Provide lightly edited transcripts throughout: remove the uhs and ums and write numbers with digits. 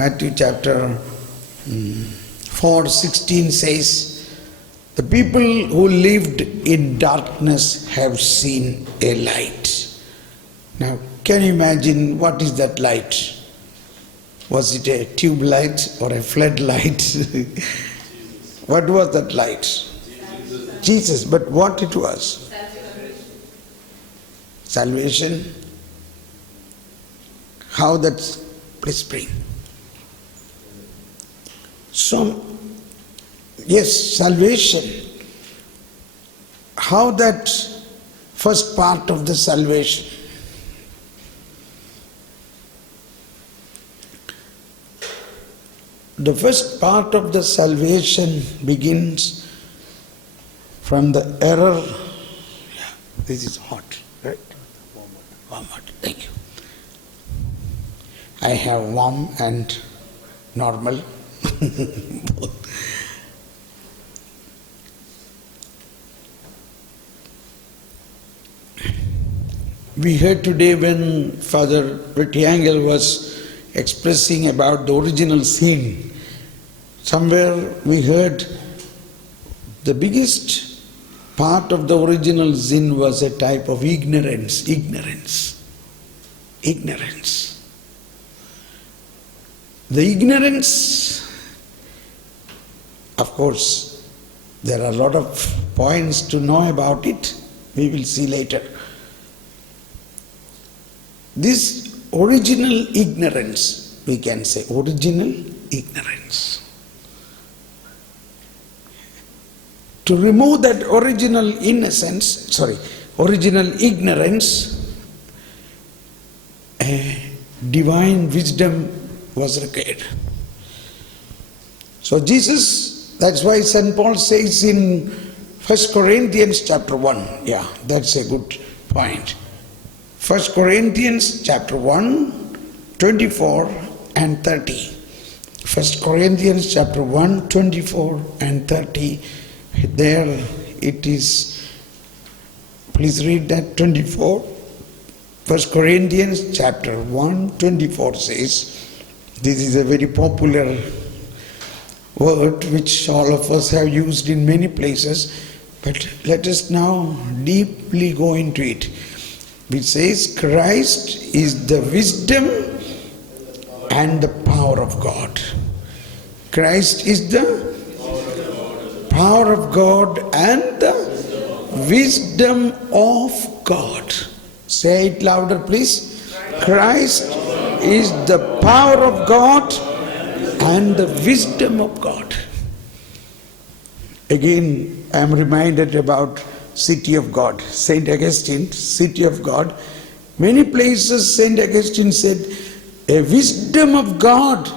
Matthew chapter 4:16 says, the people who lived in darkness have seen a light. Now, can you imagine what is that light? Was it a tube light or a floodlight? What was that light? Jesus. But what it was? Salvation. How that, please bring. So, yes, salvation. How that first part of the salvation. The first part of the salvation begins from the error. Yeah, this is hot, right? Warm water. Thank you. I have warm and normal. Both. We heard today when Father Rectangle was expressing about the original sin. Somewhere we heard the biggest part of the original sin was a type of ignorance. The ignorance, of course, there are a lot of points to know about it. We will see later. This original ignorance, we can say original ignorance. To remove that original original ignorance, a divine wisdom was required. So Jesus, that's why St. Paul says in 1 Corinthians chapter 1, yeah, that's a good point. 1 Corinthians chapter 1, 24 and 30. 1 Corinthians chapter 1, 24 and 30. There it is. Please read that 24. 1 Corinthians chapter 1, 24 says, this is a very popular word which all of us have used in many places, but let us now deeply go into it. Which says, Christ is the wisdom and the power of God. Christ is the power of God and the wisdom of God. Say it louder, please. Christ is the power of God and the wisdom of God. Again, I am reminded about City of God, Saint Augustine, City of God. Many places Saint Augustine said, a wisdom of God,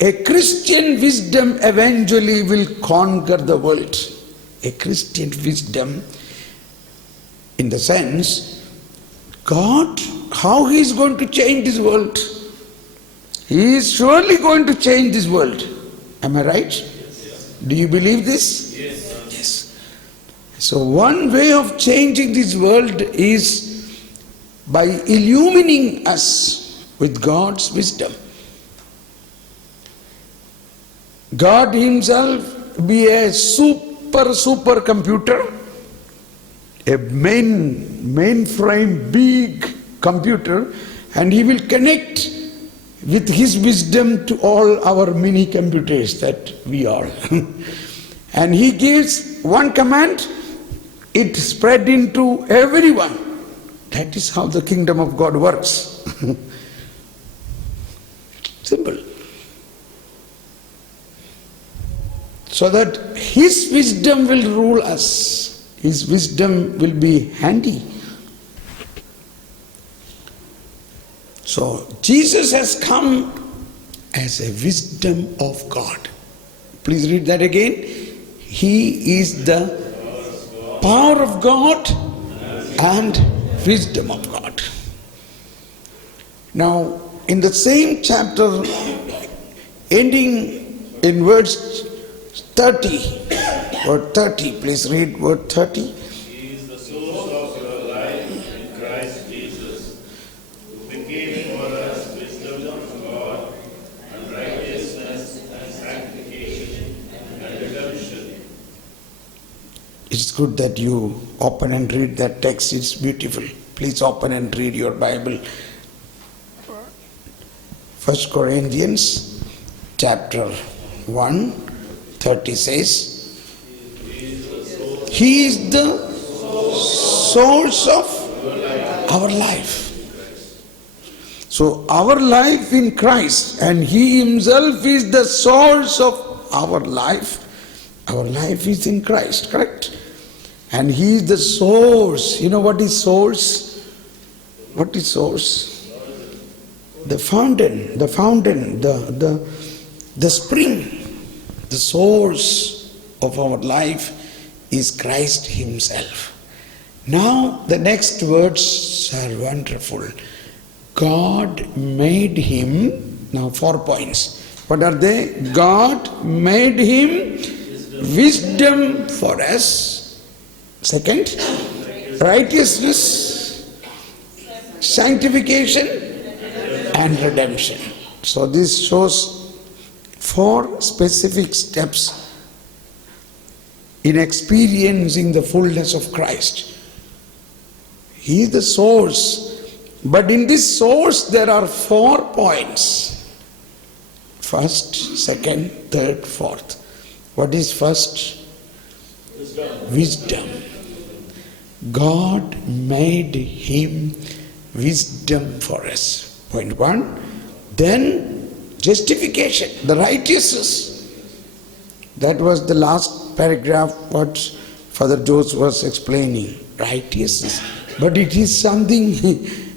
a Christian wisdom eventually will conquer the world. A Christian wisdom, in the sense, God, how He is going to change this world? He is surely going to change this world. Am I right? Yes. Do you believe this? Yes. Yes. So one way of changing this world is by illumining us with God's wisdom. God Himself be a super computer, a mainframe big computer, and He will connect with His wisdom to all our mini computers that we are. And He gives one command, it spread into everyone. That is how the kingdom of God works. Simple. So that His wisdom will rule us. His wisdom will be handy. So Jesus has come as a wisdom of God. Please read that again. He is the power of God and wisdom of God. Now, in the same chapter, ending in verse 30, word 30, please read word 30. He is the source of your life in Christ Jesus, who became for us wisdom from God and righteousness It's good that you open and read that text. It's beautiful. Please open and read your Bible. 1 Corinthians chapter 1, 30 says, He is the source of our life. So our life in Christ, and He Himself is the source of our life. Our life is in Christ, correct? And He is the source. You know what is source? What is source? The fountain, the spring, the source of our life is Christ Himself. Now the next words are wonderful. God made Him, now 4 points. What are they? God made Him wisdom for us. Second, righteousness, sanctification, and redemption. So this shows 4 specific steps in experiencing the fullness of Christ. He is the source, but in this source there are 4 points. First, second, third, fourth. What is first? Wisdom. God made Him wisdom for us. Point 1. Then justification, the righteousness. That was the last paragraph what Father Jose was explaining. Righteousness. But it is something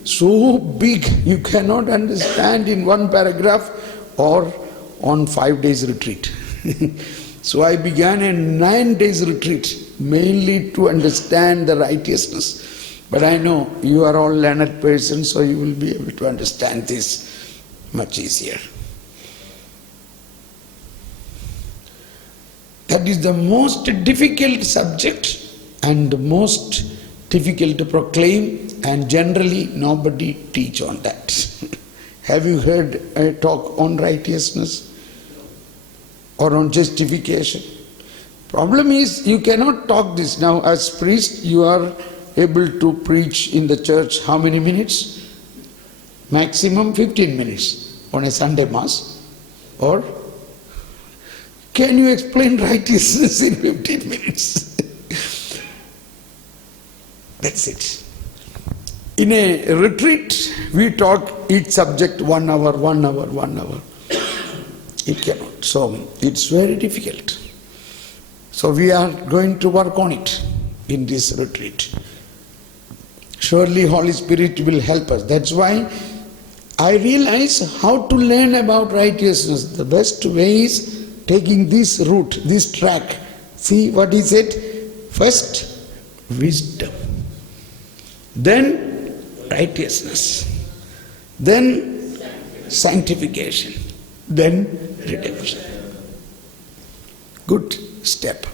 so big you cannot understand in 1 paragraph or on 5 days retreat. So I began a 9 days retreat mainly to understand the righteousness. But I know you are all learned persons, so you will be able to understand this much easier. That is the most difficult subject and the most difficult to proclaim, and generally nobody teach on that. Have you heard a talk on righteousness or on justification? Problem is you cannot talk this. Now as priest you are able to preach in the church how many minutes? Maximum 15 minutes on a Sunday Mass. Or can you explain righteousness in 15 minutes? That's it. In a retreat, we talk each subject 1 hour, 1 hour, 1 hour. It cannot. So it's very difficult. So we are going to work on it in this retreat. Surely Holy Spirit will help us. That's why I realize how to learn about righteousness. The best way is taking this route, this track. See what is it? First, wisdom. Then, righteousness. Then, sanctification. Then, redemption. Good step.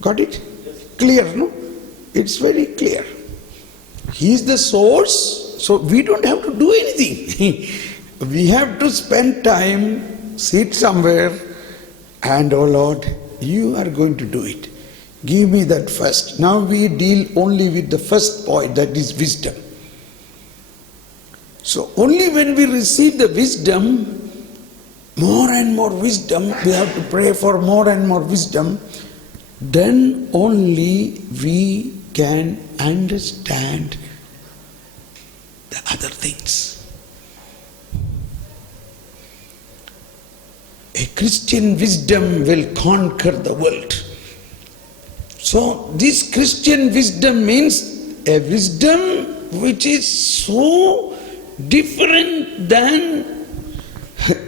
Got it? Clear, no? It's very clear. He is the source, so we don't have to do anything. We have to spend time, sit somewhere, and oh Lord, you are going to do it. Give me that first. Now we deal only with the first point, that is wisdom. So only when we receive the wisdom, more and more wisdom, we have to pray for more and more wisdom, then only we can understand the other things. A Christian wisdom will conquer the world. So this Christian wisdom means a wisdom which is so different than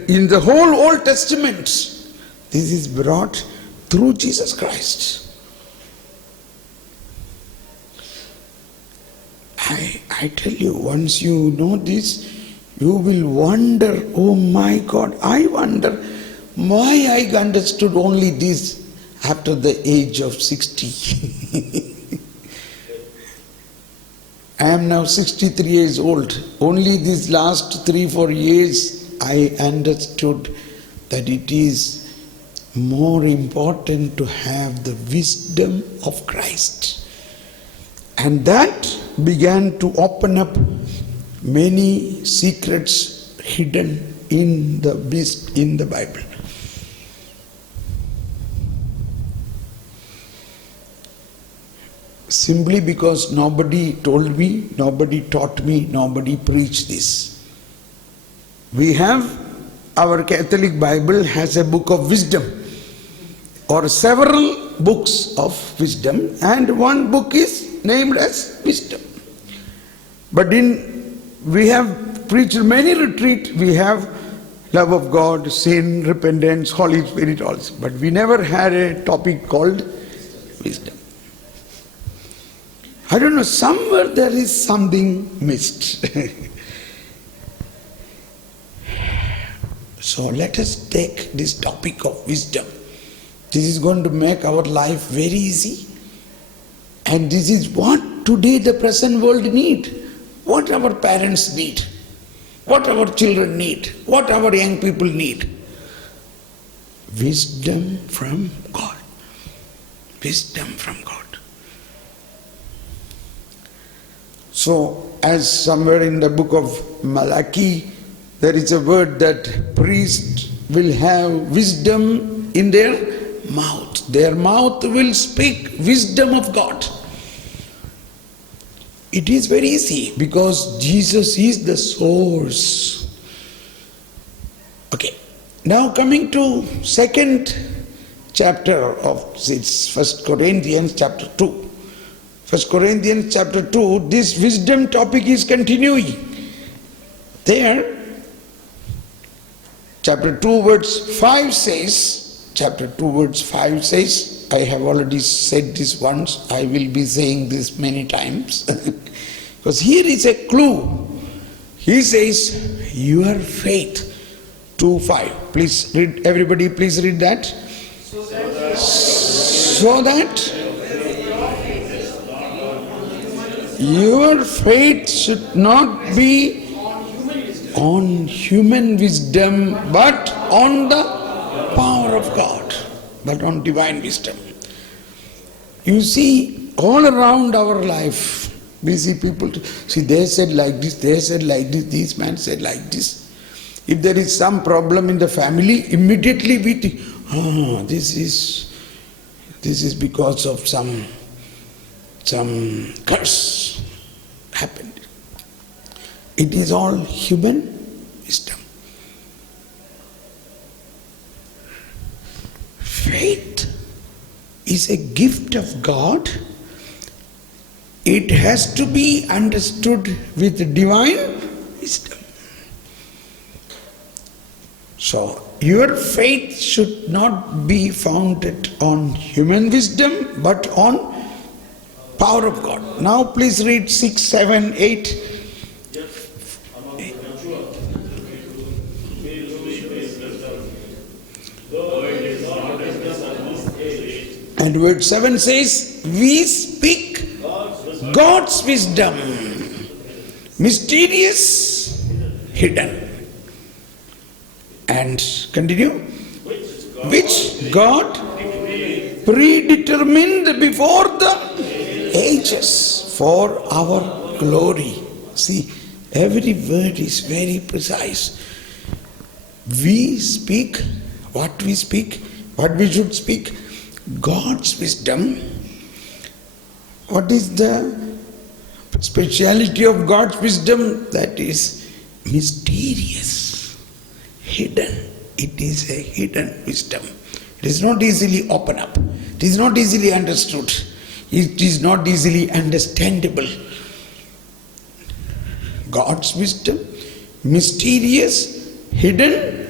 in the whole Old Testament. This is brought through Jesus Christ. I tell you, once you know this, you will wonder, oh my God, I wonder why I understood only this after the age of 60. I am now 63 years old. Only these last 3-4 years I understood that it is more important to have the wisdom of Christ. And that began to open up many secrets hidden in the Bible. Simply because nobody told me, nobody taught me, nobody preached this. We have, our Catholic Bible has a book of wisdom, or several books of wisdom, and one book is named as wisdom. But we have preached many retreats, we have love of God, sin, repentance, Holy Spirit also. But we never had a topic called wisdom. I don't know, somewhere there is something missed. So let us take this topic of wisdom. This is going to make our life very easy. And this is what today the present world need. What our parents need. What our children need. What our young people need. Wisdom from God. Wisdom from God. So, as somewhere in the book of Malachi, there is a word that priests will have wisdom in their mouth. Their mouth will speak wisdom of God. It is very easy because Jesus is the source. Okay. Now coming to second chapter of it's 1 Corinthians chapter 2. 1 Corinthians chapter 2, this wisdom topic is continuing. There, chapter 2 verse 5 says, I have already said this once, I will be saying this many times. Because here is a clue. He says, your faith, 2:5. Please read, everybody please read that. So that your faith should not be on human wisdom, but on the power of God, but on divine wisdom. You see, all around our life, we see people, see they said like this, they said like this man said like this. If there is some problem in the family, immediately we think, this is because of some curse happened. It is all human wisdom. Faith is a gift of God. It has to be understood with divine wisdom. So, your faith should not be founded on human wisdom, but on power of God. Now please read 6, 7, 8. And verse 7 says, we speak God's wisdom, mysterious, hidden. And continue. Which God predetermined before the ages for our glory. See, every word is very precise. We speak what we speak, what we should speak. God's wisdom. What is the speciality of God's wisdom? That is mysterious, hidden. It is a hidden wisdom. It is not easily open up. It is not easily understood. It is not easily understandable. God's wisdom, mysterious, hidden,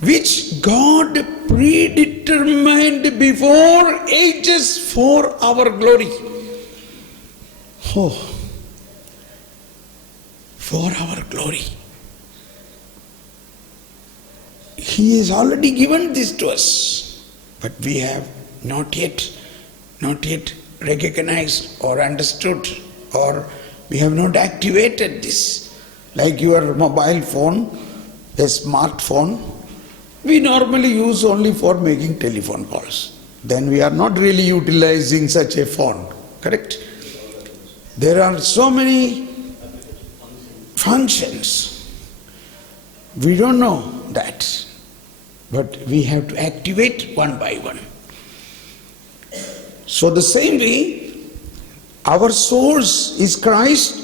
which God predetermined before ages for our glory. Oh, for our glory. He has already given this to us, but we have not yet recognized or understood, or we have not activated this. Like your mobile phone, a smartphone, we normally use only for making telephone calls. Then we are not really utilizing such a phone, correct? There are so many functions. We don't know that, but we have to activate one by one. So the same way, our source is Christ.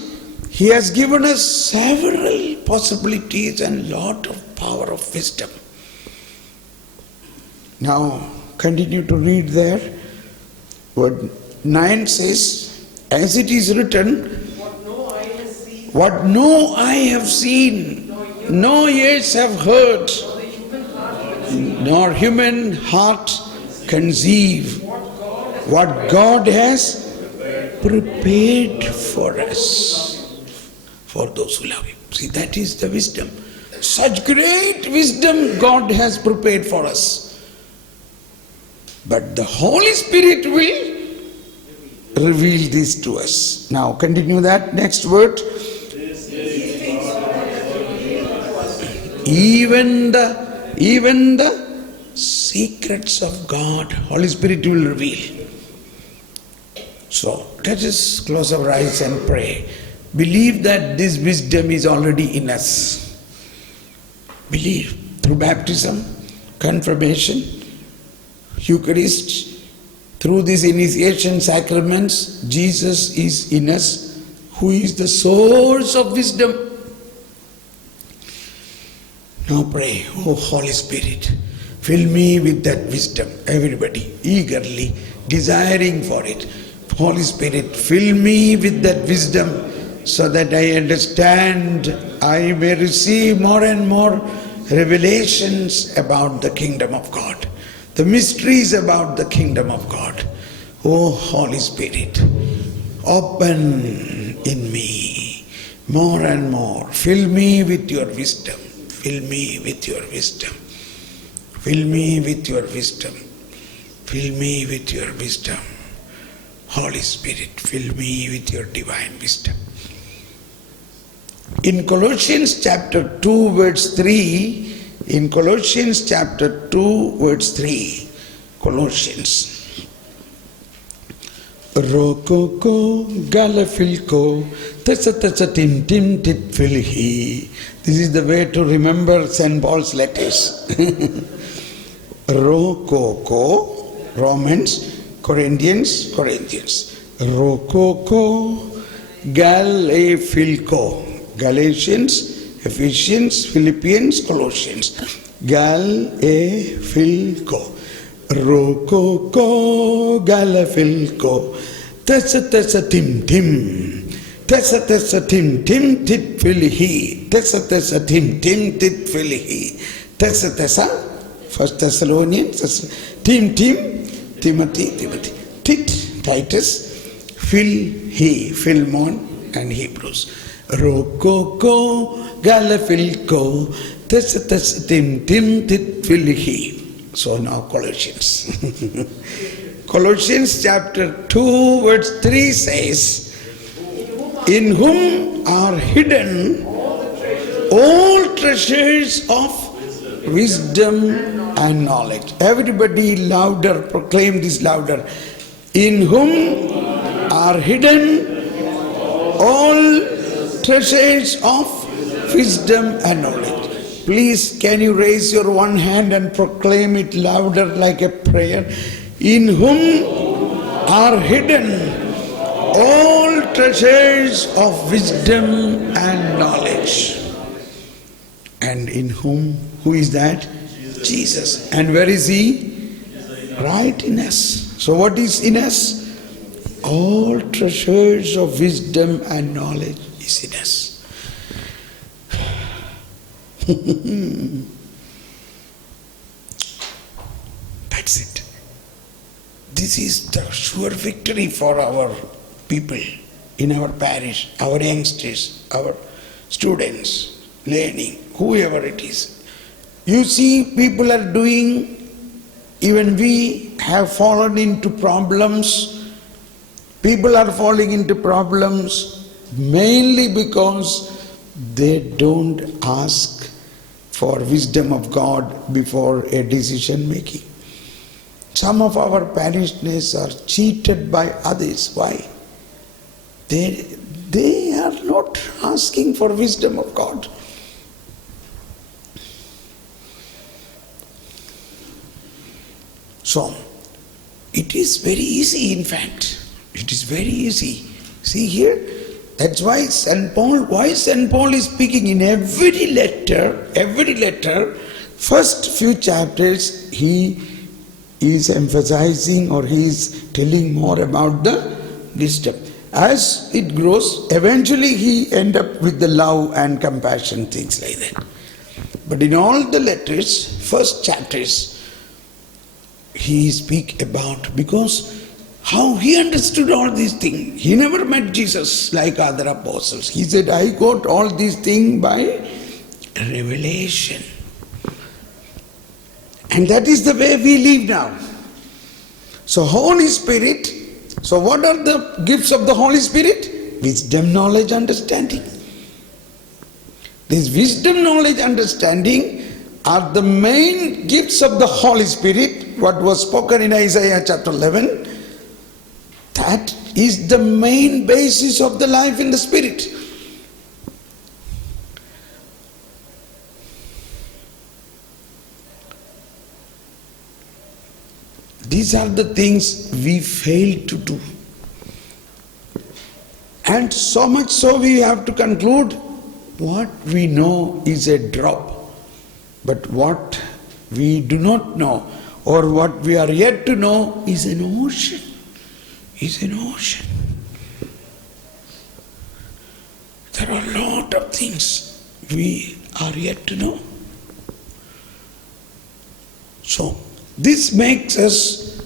He has given us several possibilities and lot of power of wisdom. Now, continue to read there. Word 9 says, as it is written, what no eye have seen, no ears have heard, nor human heart conceive, what God has prepared for us, for those who love Him. See, that is the wisdom. Such great wisdom God has prepared for us. But the Holy Spirit will reveal this to us. Now continue that next word. Even the secrets of God, Holy Spirit will reveal. So let us close our eyes and pray. Believe that this wisdom is already in us. Believe through baptism, confirmation, Eucharist, through these initiation sacraments, Jesus is in us, who is the source of wisdom. Now pray, oh Holy Spirit, fill me with that wisdom. Everybody eagerly desiring for it. Holy Spirit, fill me with that wisdom so that I understand, I may receive more and more revelations about the kingdom of God, the mysteries about the kingdom of God. Oh Holy Spirit, open in me more and more. Fill me with your wisdom. Fill me with your wisdom. Fill me with your wisdom. Fill me with your wisdom. Holy Spirit, fill me with your divine wisdom. In Colossians chapter 2 verse 3, in Colossians chapter 2 verse 3, Colossians. Rokoko galafilko tasa tim tim tit filhi. This is the way to remember St. Paul's letters. Rokoko, Romans, Corinthians. Rokoko galafilko, Galatians, Ephesians, Philippians, Colossians. Galafilko. Rokoko galafilko tasa tim tim tasa tim tim tit filihi tasa tim tim tit filihi tasa 1 Thessalonians tim Timothy tit Titus Phil Philemon and Hebrews. Rokoko galafilko tasa tim tit filihi. So now Colossians. Colossians chapter 2 verse 3 says, in whom are hidden all treasures of wisdom and knowledge. Everybody louder, proclaim this louder. In whom are hidden all treasures of wisdom and knowledge. Please, can you raise your one hand and proclaim it louder like a prayer? In whom are hidden all treasures of wisdom and knowledge. And in whom? Who is that? Jesus. And where is He? Right in us. So what is in us? All treasures of wisdom and knowledge is in us. That's it. This is the sure victory for our people in our parish, our youngsters, our students, learning, whoever it is. You see, people are doing, even we have fallen into problems. People are falling into problems mainly because they don't ask for wisdom of God before a decision making. Some of our parishioners are cheated by others. Why? They are not asking for wisdom of God. So, it is very easy, in fact. It is very easy. See here, that's why St. Paul is speaking in every letter, first few chapters, he is emphasizing or he is telling more about the wisdom. As it grows, eventually he end up with the love and compassion, things like that. But in all the letters, first chapters, he speak about, because how he understood all these things. He never met Jesus like other apostles. He said, I got all these things by revelation. And that is the way we live now. So Holy Spirit, so what are the gifts of the Holy Spirit? Wisdom, knowledge, understanding. This wisdom, knowledge, understanding are the main gifts of the Holy Spirit, what was spoken in Isaiah chapter 11. That is the main basis of the life in the Spirit. These are the things we fail to do. And so much so we have to conclude, what we know is a drop. But what we do not know, or what we are yet to know, is an ocean. Is an ocean. There are a lot of things we are yet to know. So, this makes us...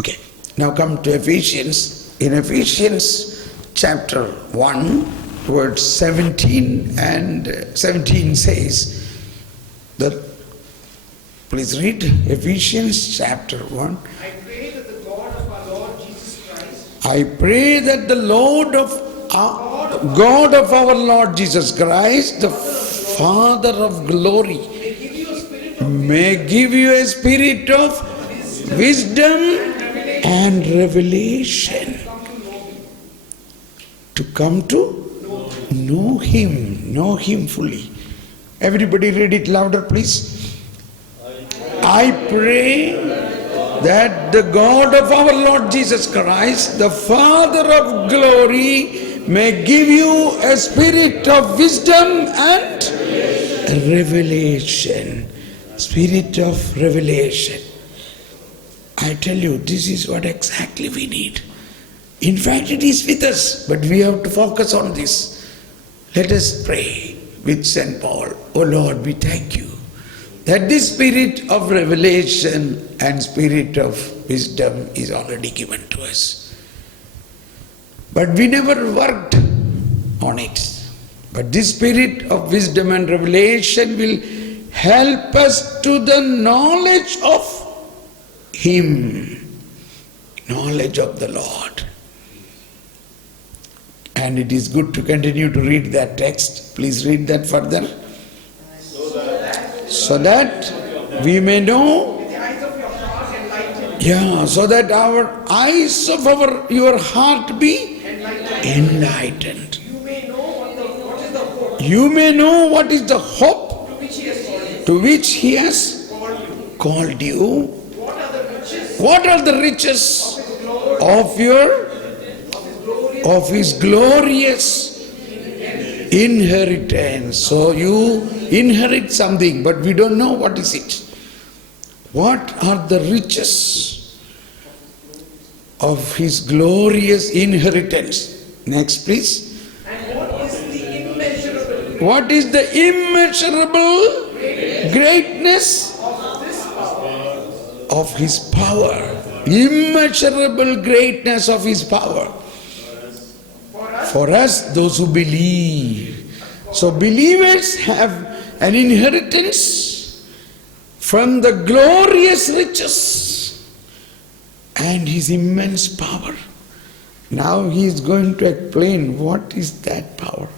Okay, now come to Ephesians. In Ephesians chapter 1, verse 17 and 17 says that, please read Ephesians chapter 1. I pray that the God of our Lord Jesus Christ, I pray that the God of our Lord Jesus Christ, the Father of glory, may give you a spirit of may give you a spirit of wisdom and revelation to come to know Him fully. Everybody read it louder, please. I pray that the God of our Lord Jesus Christ, the Father of glory, may give you a spirit of wisdom and revelation. Spirit of revelation. I tell you, this is what exactly we need. In fact, it is with us, but we have to focus on this. Let us pray with St. Paul. Oh Lord, we thank you that this spirit of revelation and spirit of wisdom is already given to us. But we never worked on it. But this spirit of wisdom and revelation will help us to the knowledge of Him, knowledge of the Lord. And it is good to continue to read that text. Please read that further. So that we may know, the eyes of your heart enlightened. yeah, so that our eyes of your heart be enlightened. You may know what is the hope You may know what is the hope to which He has to which He has called you. called you. What are the riches What are the riches of His glorious inheritance? So you inherit something, but we don't know what is it. What are the riches of His glorious inheritance? Next, please. and What is the immeasurable greatness of His power? Immeasurable greatness of His power. For us, those who believe. So believers have an inheritance from the glorious riches and His immense power. Now He is going to explain what is that power.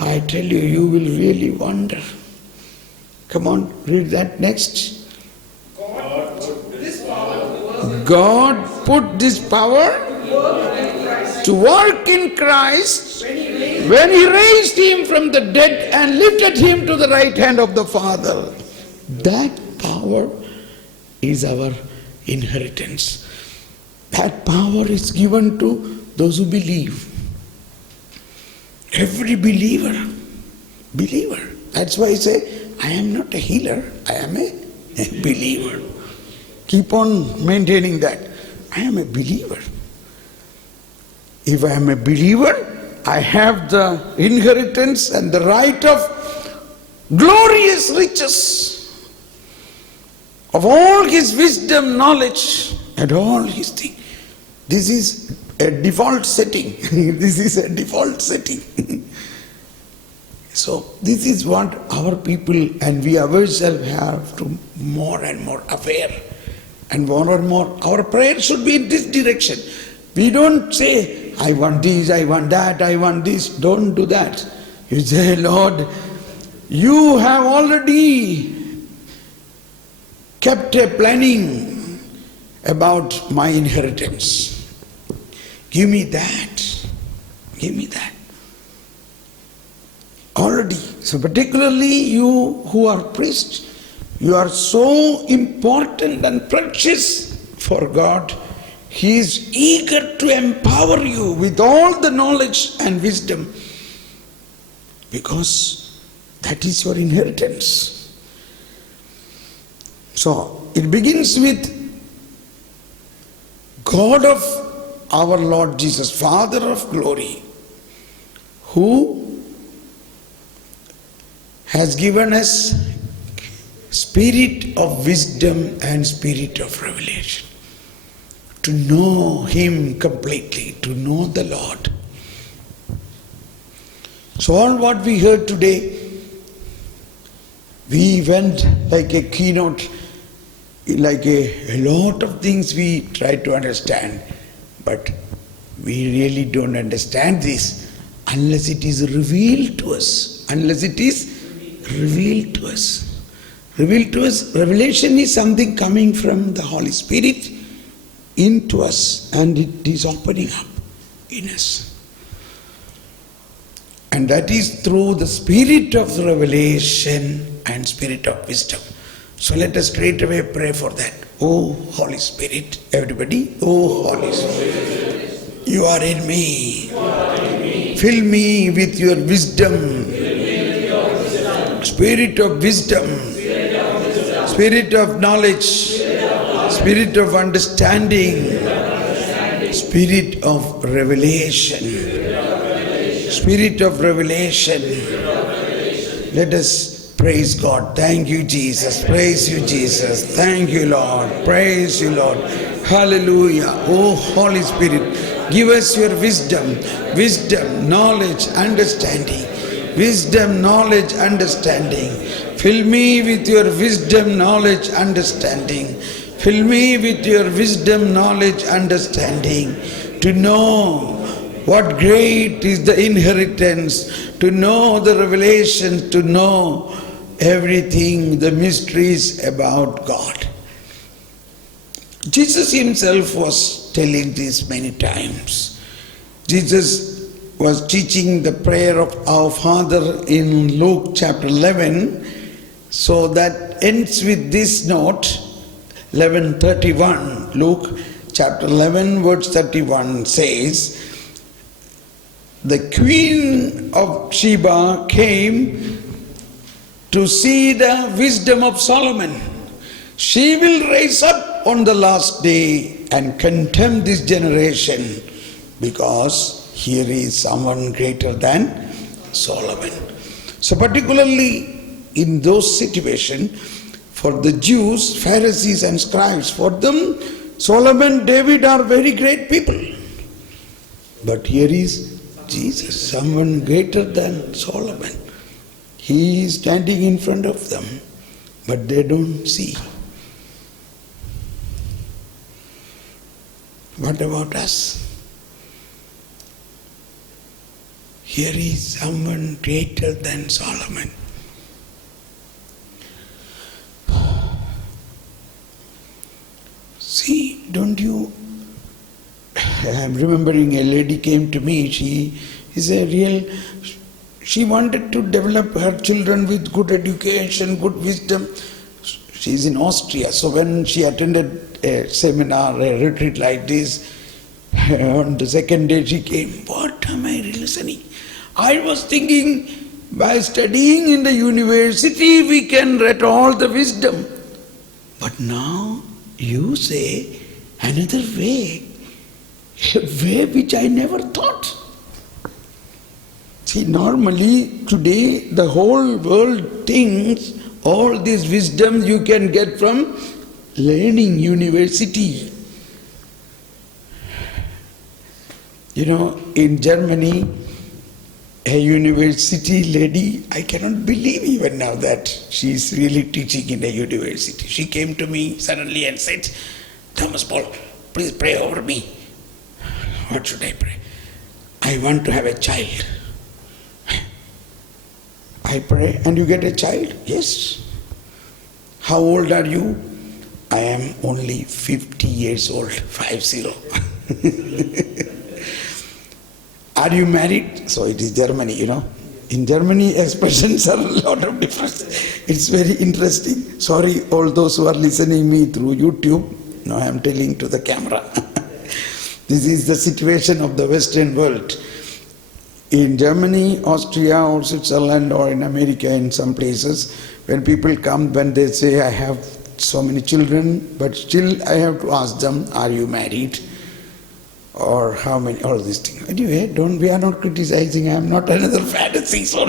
I I tell you, you will really wonder. Come on, read that next. God put this power to work in Christ when He raised Him from the dead and lifted Him to the right hand of the Father. That power is our inheritance. That power is given to those who believe. Every believer. That's why I say, I am not a healer, I am a believer. Keep on maintaining that. I am a believer. If I am a believer, I have the inheritance and the right of glorious riches of all His wisdom, knowledge, and all His things. This is a default setting. This is a default setting. So this is what our people and we ourselves have to more and more aware. And more and more, our prayer should be in this direction. We don't say, I want this, I want that, I want this. Don't do that. You say, Lord, you have already kept a planning about my inheritance. Give me that. Give me that. Already. So particularly you who are priests, you are so important and precious for God. He is eager to empower you with all the knowledge and wisdom because that is your inheritance. So it begins with God of our Lord Jesus, Father of glory, who has given us spirit of wisdom and spirit of revelation. To know Him completely, to know the Lord. So all what we heard today, we went like a keynote, like a lot of things we tried to understand, but we really don't understand this unless it is revealed to us. Unless it is revealed to us. Revealed to us, revelation is something coming from the Holy Spirit into us, and it is opening up in us. And that is through the spirit of revelation and spirit of wisdom. So let us straight away pray for that. Oh Holy Spirit, everybody, oh Holy Spirit, you are in me. Fill me with your wisdom. Spirit of wisdom. Spirit of knowledge. Spirit of understanding. Spirit of revelation. Spirit of revelation. Let us praise God. Thank you, Jesus. Praise you, Jesus. Thank you, Lord. Praise you, Lord. Hallelujah. Oh, Holy Spirit, give us your wisdom. Wisdom, knowledge, understanding. Wisdom, knowledge, understanding. Fill me with your wisdom, knowledge, understanding. Fill me with your wisdom, knowledge, understanding. To know what great is the inheritance, to know the revelation, to know everything, the mysteries about God. Jesus Himself was telling this many times. Jesus was teaching the prayer of our Father in Luke chapter 11. So that ends with this note, 11:31. Luke chapter 11 verse 31 says, the Queen of Sheba came to see the wisdom of Solomon. She will rise up on the last day and condemn this generation, because here is someone greater than Solomon. So particularly in those situations, for the Jews, Pharisees and scribes, for them Solomon, David are very great people. But here is Jesus, someone greater than Solomon. He is standing in front of them, but they don't see. What about us? Here is someone greater than Solomon. See, don't you? I'm remembering a lady came to me. She is a real. She wanted to develop her children with good education, good wisdom. She's in Austria. So when she attended a seminar, a retreat like this, on the second day she came. What am I listening? I was thinking, by studying in the university we can get all the wisdom. But now you say another way, a way which I never thought. See, normally today the whole world thinks all this wisdom you can get from learning university. You know, in Germany, a university lady, I cannot believe even now that she is really teaching in a university. She came to me suddenly and said, Thomas Paul, please pray over me. What should I pray? I want to have a child. I pray, and you get a child? Yes. How old are you? I am only 50 years old, 50. Are you married? So it is Germany, you know. In Germany, expressions are a lot of difference. It's very interesting. Sorry, all those who are listening me through YouTube. Now I am telling to the camera. This is the situation of the Western world. In Germany, Austria, or Switzerland, or in America, in some places, when people come, when they say, I have so many children, but still I have to ask them, are you married? Or how many, all these things. Anyway, we are not criticizing, I am not another Pharisee, so